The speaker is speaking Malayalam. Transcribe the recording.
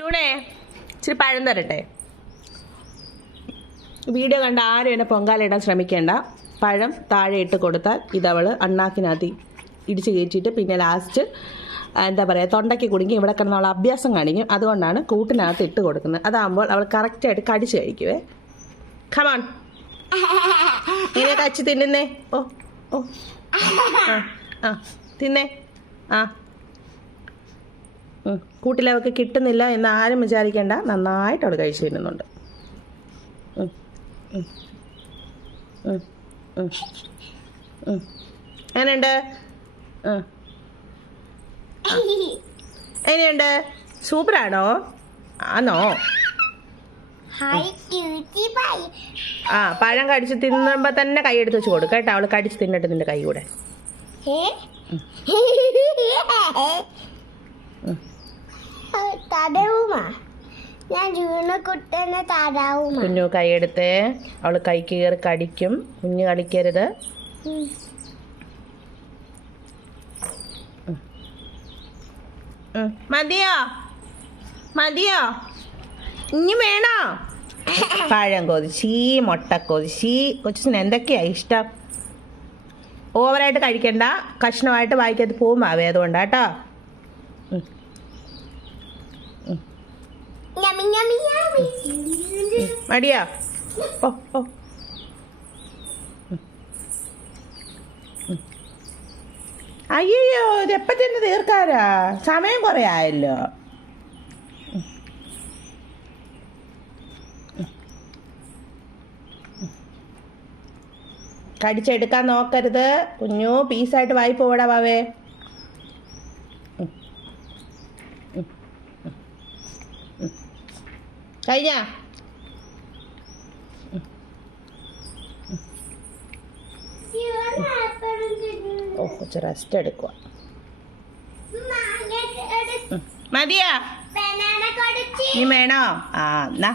ചൂണേ ഇച്ചിരി പഴം തരട്ടെ. വീഡിയോ കണ്ട ആരും എന്നെ പൊങ്കാലിടാൻ ശ്രമിക്കേണ്ട. പഴം താഴെ ഇട്ട് കൊടുത്താൽ ഇതവൾ അണ്ണാക്കിനകത്ത് ഇടിച്ച് കയറ്റിയിട്ട് പിന്നെ ലാസ്റ്റ് എന്താ പറയുക തൊണ്ടയ്ക്ക് കുടുങ്ങി ഇവിടെ കിടന്ന് അവൾ അഭ്യാസം കാണിക്കും. അതുകൊണ്ടാണ് കൂട്ടിനകത്ത് ഇട്ട് കൊടുക്കുന്നത്. അതാകുമ്പോൾ അവൾ കറക്റ്റായിട്ട് കടിച്ച് കഴിക്കുവേ. ഖമാൺ ഇങ്ങനെ കച്ച് തിന്നുന്നേ. ഓ ഓ ആ ആ തിന്നേ. ആ കൂട്ടിലവൾക്ക് കിട്ടുന്നില്ല എന്ന് ആരും വിചാരിക്കേണ്ട. നന്നായിട്ട് അവൾ കഴിച്ചു തിന്നുന്നുണ്ട്. എങ്ങനെയുണ്ട്? എങ്ങനെയുണ്ട്? സൂപ്പറാണോ? ആണോ? ആ പഴം കടിച്ച് തിന്നുമ്പോ തന്നെ കൈ എടുത്ത് വെച്ച് കൊടുക്കാം കേട്ടോ. അവള് കടിച്ച് തിന്നിട്ട് നിന്റെ കൈ കൂടെ. കുഞ്ഞു കൈയെടുത്തേ. അവള് കൈ കയറി കടിക്കും. കുഞ്ഞു കളിക്കരുത്. മതിയോ? മതിയോ? ഇനി വേണോ? പഴം കൊതിച്ചി, മുട്ട കൊതിച്ചി. കൊച്ചിന് എന്തൊക്കെയാ ഇഷ്ടം? ഓവറായിട്ട് കഴിക്കണ്ട. കഷ്ണമായിട്ട് വായിക്കത്ത് പോകുമാവേ. അതുകൊണ്ടാട്ടോ. മടിയാ? ഓ ഓ അയ്യോ ഇതെപ്പ തന്നെ തീർക്കാരാ? സമയം കുറെ ആയല്ലോ. കടിച്ചെടുക്കാൻ നോക്കരുത്. കുഞ്ഞു പീസായിട്ട് വായി പോവടാ വാവേ. കഴിഞ്ഞ ഓ കുറച്ച് റെസ്റ്റ് എടുക്കുക. മതിയാ? നീ വേണോ? ആ എന്നാ